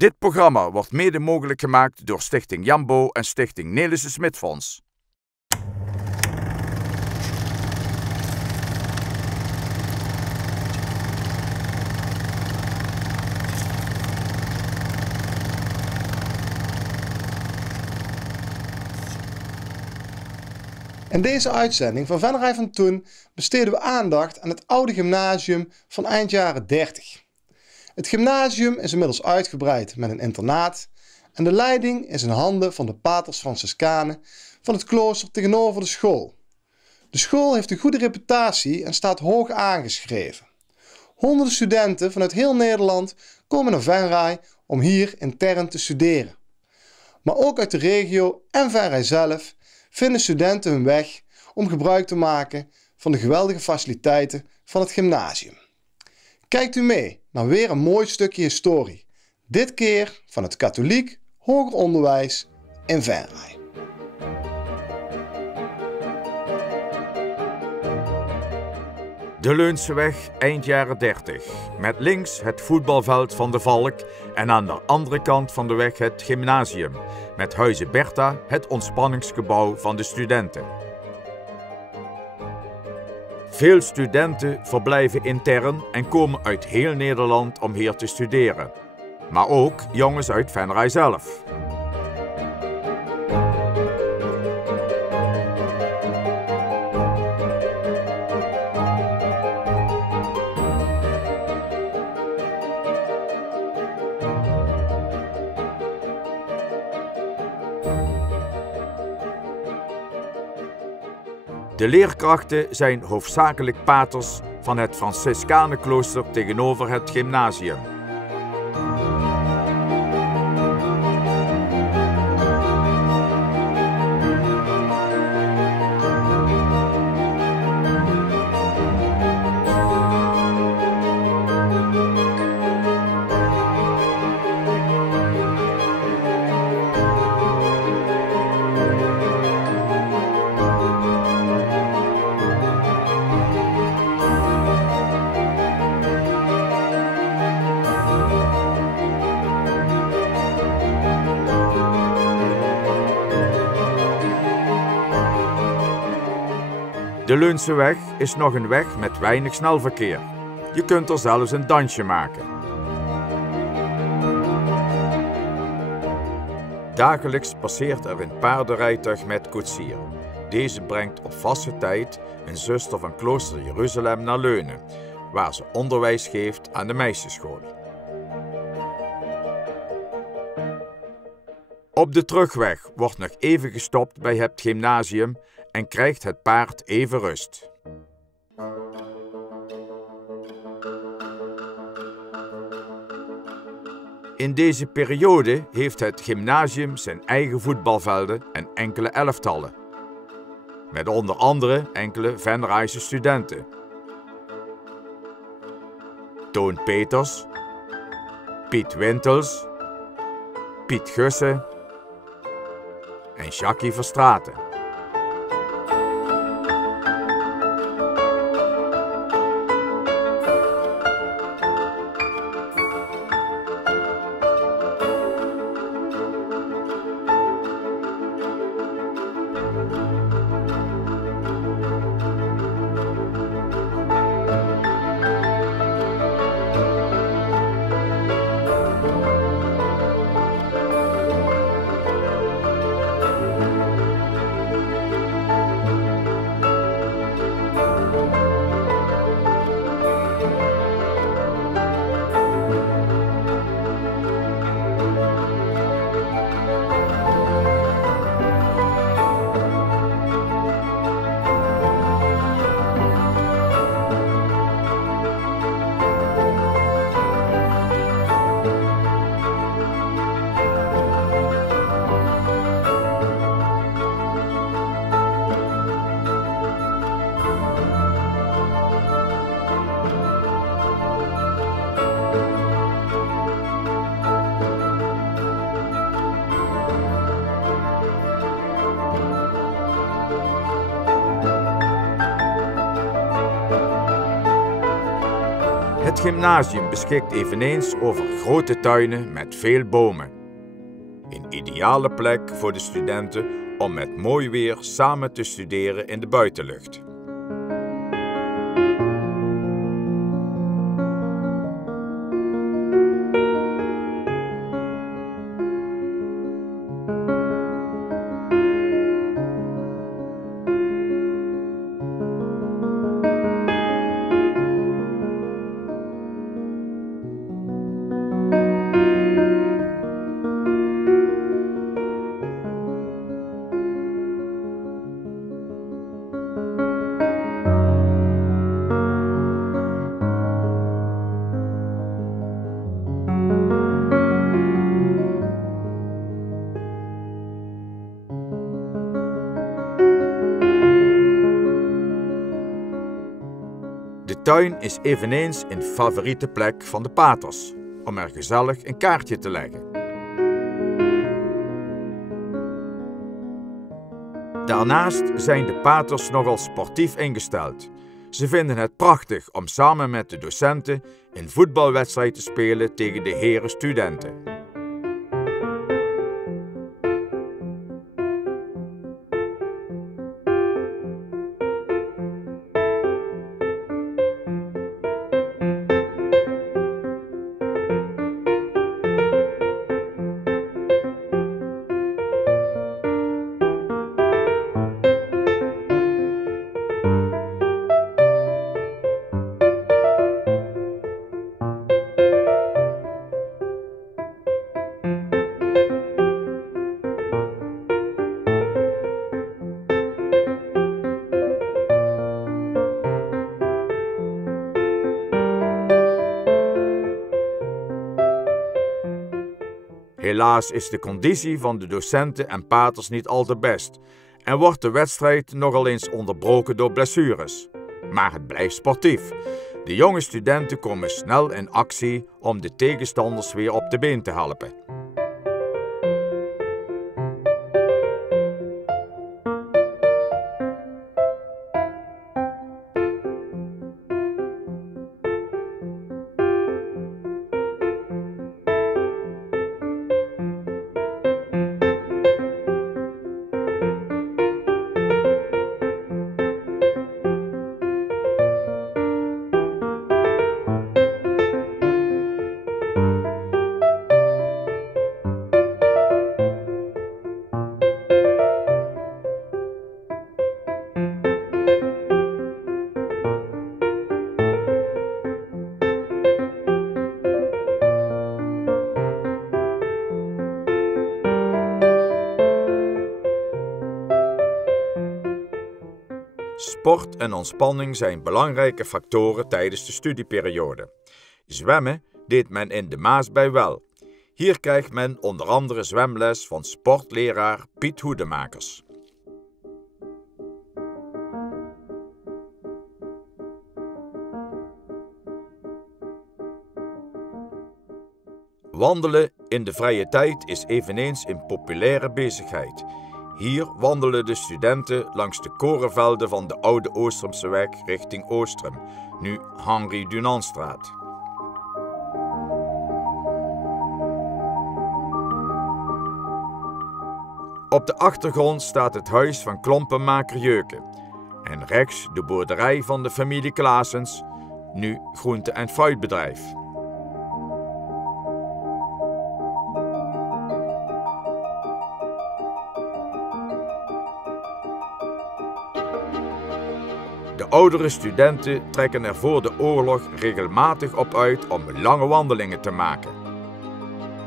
Dit programma wordt mede mogelijk gemaakt door Stichting Jambo en Stichting Nelissen Smit Fonds. In deze uitzending van Venray van Toen besteden we aandacht aan het oude gymnasium van eind jaren 30. Het gymnasium is inmiddels uitgebreid met een internaat en de leiding is in handen van de paters Franciscanen van het klooster tegenover de school. De school heeft een goede reputatie en staat hoog aangeschreven. Honderden studenten vanuit heel Nederland komen naar Venray om hier intern te studeren. Maar ook uit de regio en Venray zelf vinden studenten hun weg om gebruik te maken van de geweldige faciliteiten van het gymnasium. Kijkt u mee naar weer een mooi stukje historie. Dit keer van het katholiek hoger onderwijs in Venray. De Leunseweg eind jaren 30. Met links het voetbalveld van de Valk en aan de andere kant van de weg het gymnasium. Met Huize Bertha, het ontspanningsgebouw van de studenten. Veel studenten verblijven intern en komen uit heel Nederland om hier te studeren. Maar ook jongens uit Venray zelf. De leerkrachten zijn hoofdzakelijk paters van het Franciscanenklooster tegenover het gymnasium. De Leunseweg is nog een weg met weinig snelverkeer. Je kunt er zelfs een dansje maken. Dagelijks passeert er een paardenrijtuig met koetsier. Deze brengt op vaste tijd een zuster van klooster Jeruzalem naar Leunen, waar ze onderwijs geeft aan de meisjesschool. Op de terugweg wordt nog even gestopt bij het gymnasium en krijgt het paard even rust. In deze periode heeft het gymnasium zijn eigen voetbalvelden en enkele elftallen. Met onder andere enkele Venrayse studenten. Toon Peters, Piet Wintels, Piet Gussen en Jackie Verstraeten. Het gymnasium beschikt eveneens over grote tuinen met veel bomen. Een ideale plek voor de studenten om met mooi weer samen te studeren in de buitenlucht. De tuin is eveneens een favoriete plek van de paters, om er gezellig een kaartje te leggen. Daarnaast zijn de paters nogal sportief ingesteld. Ze vinden het prachtig om samen met de docenten een voetbalwedstrijd te spelen tegen de heren studenten. Helaas is de conditie van de docenten en paters niet al te best en wordt de wedstrijd nogal eens onderbroken door blessures. Maar het blijft sportief. De jonge studenten komen snel in actie om de tegenstanders weer op de been te helpen. Sport en ontspanning zijn belangrijke factoren tijdens de studieperiode. Zwemmen deed men in de Maas bij Well. Hier krijgt men onder andere zwemles van sportleraar Piet Hoedemakers. Wandelen in de vrije tijd is eveneens een populaire bezigheid. Hier wandelen de studenten langs de korenvelden van de oude Oostrumse weg richting Oostrum, nu Henri Dunantstraat. Op de achtergrond staat het huis van klompenmaker Jeuken en rechts de boerderij van de familie Klaasens, nu groente- en fruitbedrijf. De oudere studenten trekken er voor de oorlog regelmatig op uit om lange wandelingen te maken.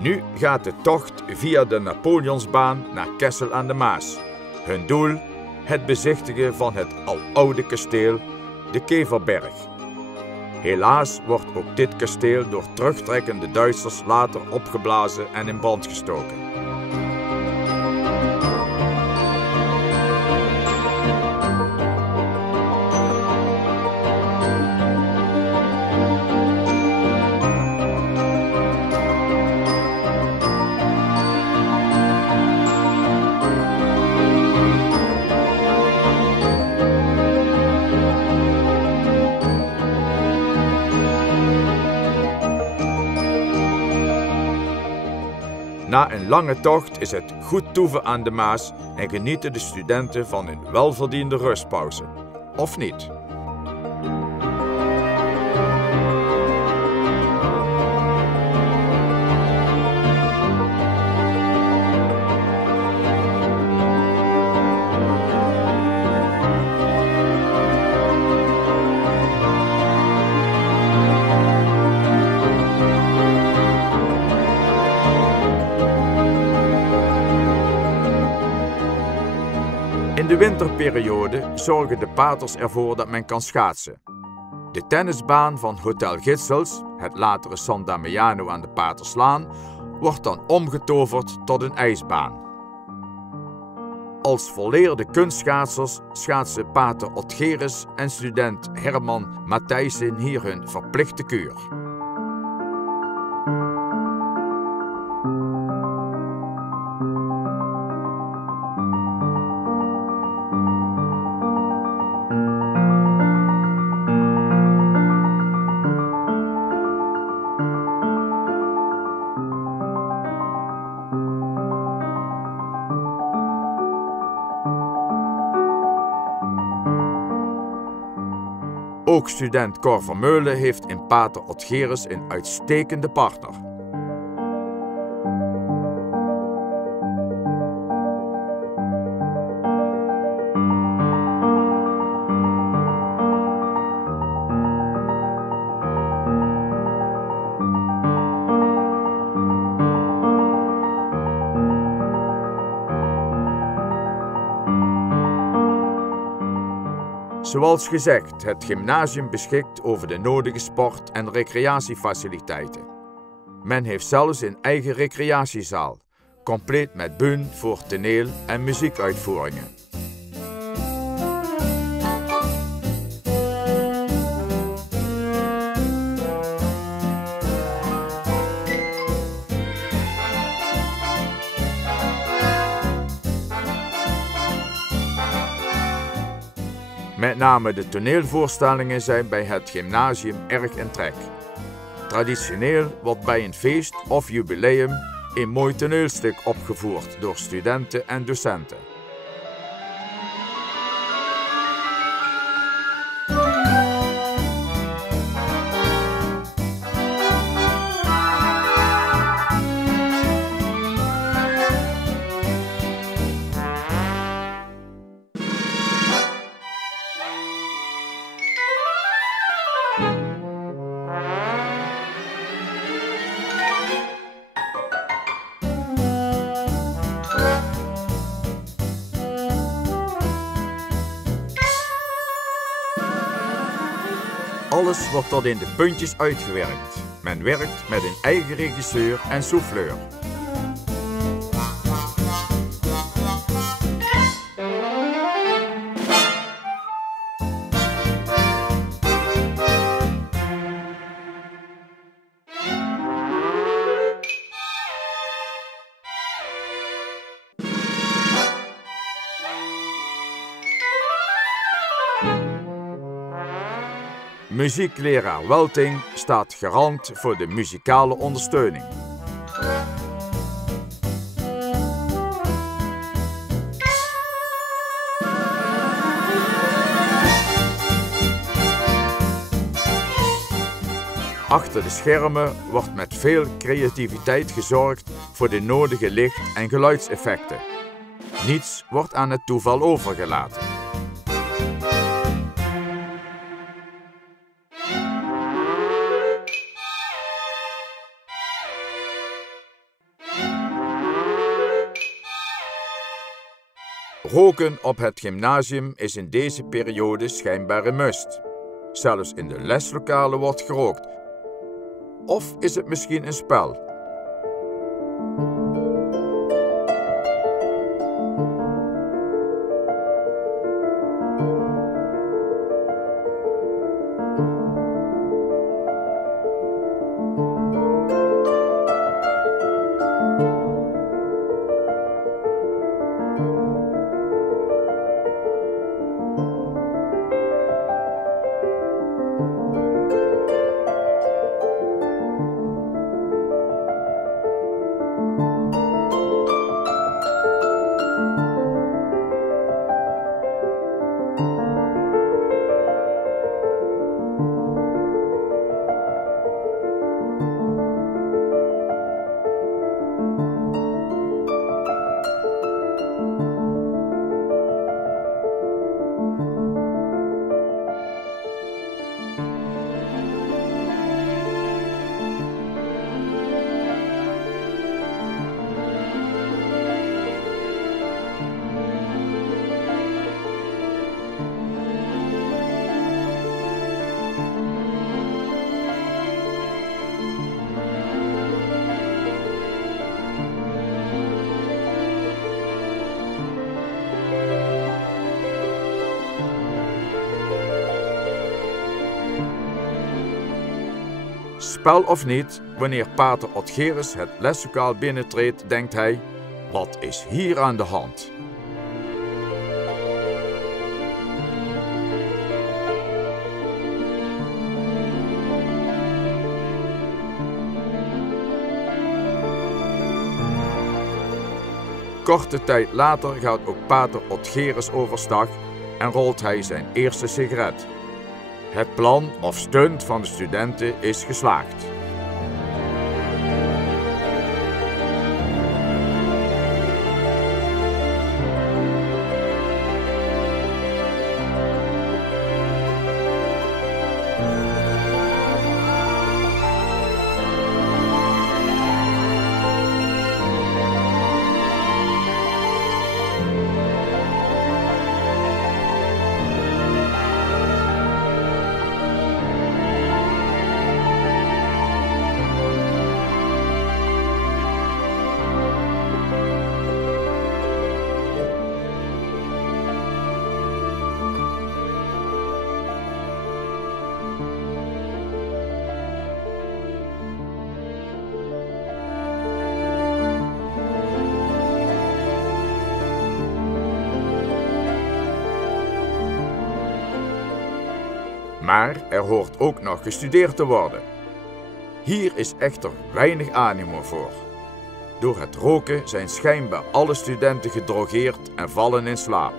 Nu gaat de tocht via de Napoleonsbaan naar Kessel aan de Maas. Hun doel: het bezichtigen van het aloude kasteel, de Keverberg. Helaas wordt ook dit kasteel door terugtrekkende Duitsers later opgeblazen en in brand gestoken. Na een lange tocht is het goed toeven aan de Maas en genieten de studenten van een welverdiende rustpauze. Of niet? In de winterperiode zorgen de paters ervoor dat men kan schaatsen. De tennisbaan van Hotel Gitsels, het latere San Damiano aan de Paterslaan, wordt dan omgetoverd tot een ijsbaan. Als volleerde kunstschaatsers schaatsen pater Otgeris en student Herman Matthijssen hier hun verplichte kuur. Ook student Cor Vermeulen heeft in pater Otgeris een uitstekende partner. Zoals gezegd, het gymnasium beschikt over de nodige sport- en recreatiefaciliteiten. Men heeft zelfs een eigen recreatiezaal, compleet met bühne voor toneel- en muziekuitvoeringen. Met name de toneelvoorstellingen zijn bij het gymnasium erg in trek. Traditioneel wordt bij een feest of jubileum een mooi toneelstuk opgevoerd door studenten en docenten. Alles wordt tot in de puntjes uitgewerkt. Men werkt met een eigen regisseur en souffleur. Muziekleraar Welting staat garant voor de muzikale ondersteuning. Achter de schermen wordt met veel creativiteit gezorgd voor de nodige licht- en geluidseffecten. Niets wordt aan het toeval overgelaten. Roken op het gymnasium is in deze periode schijnbaar een must. Zelfs in de leslokalen wordt gerookt. Of is het misschien een spel? spel of niet, wanneer pater Otgerus het leslokaal binnentreedt, denkt hij: wat is hier aan de hand? Korte tijd later gaat ook pater Otgerus overstag en rolt hij zijn eerste sigaret. Het plan of stunt van de studenten is geslaagd. Maar er hoort ook nog gestudeerd te worden. Hier is echter weinig animo voor. Door het roken zijn schijnbaar alle studenten gedrogeerd en vallen in slaap.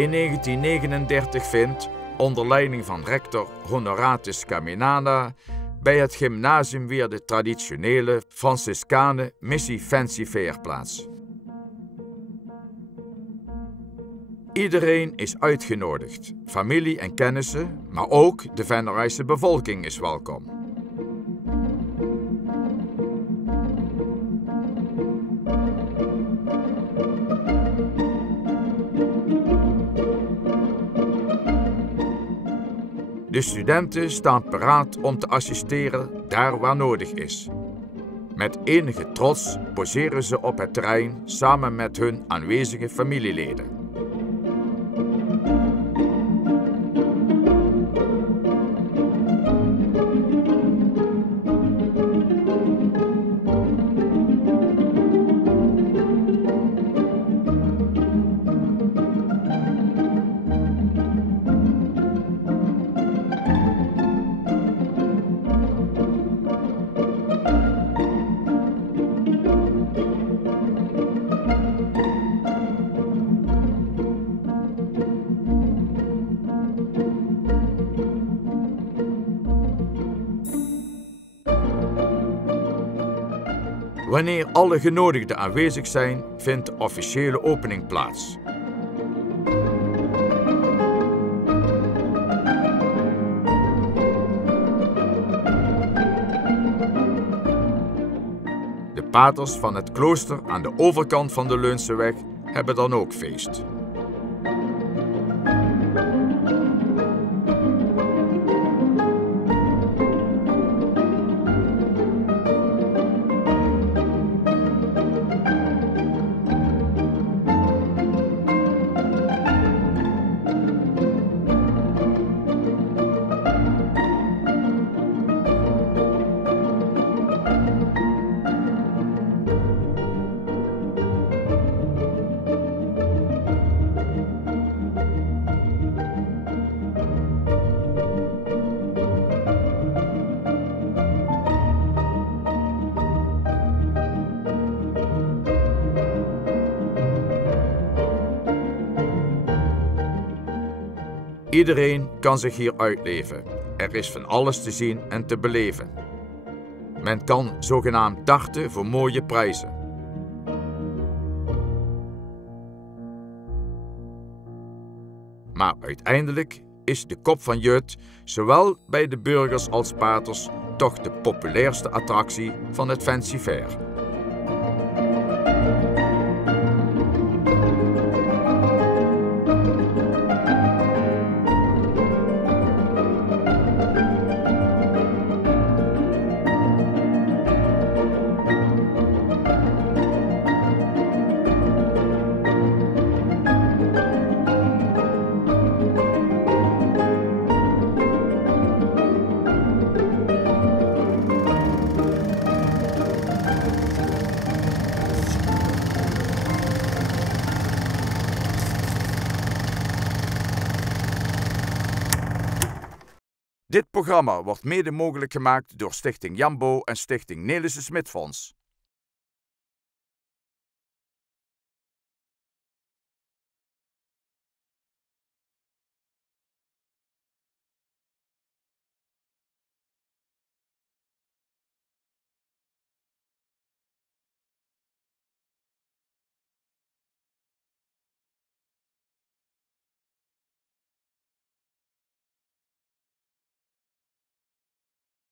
In 1939 vindt, onder leiding van rector Honoratus Caminada, bij het gymnasium weer de traditionele Franciscanen Missie Fancy Fair plaats. Iedereen is uitgenodigd, familie en kennissen, maar ook de Vennerijse bevolking is welkom. De studenten staan paraat om te assisteren daar waar nodig is. Met enige trots poseren ze op het terrein samen met hun aanwezige familieleden. Wanneer alle genodigden aanwezig zijn, vindt de officiële opening plaats. De paters van het klooster aan de overkant van de Leunseweg hebben dan ook feest. Iedereen kan zich hier uitleven. Er is van alles te zien en te beleven. Men kan zogenaamd darten voor mooie prijzen. Maar uiteindelijk is de Kop van Jut, zowel bij de burgers als paters, toch de populairste attractie van het Fancy Fair. Dit programma wordt mede mogelijk gemaakt door Stichting Jambo en Stichting Nelissen Smit Fonds.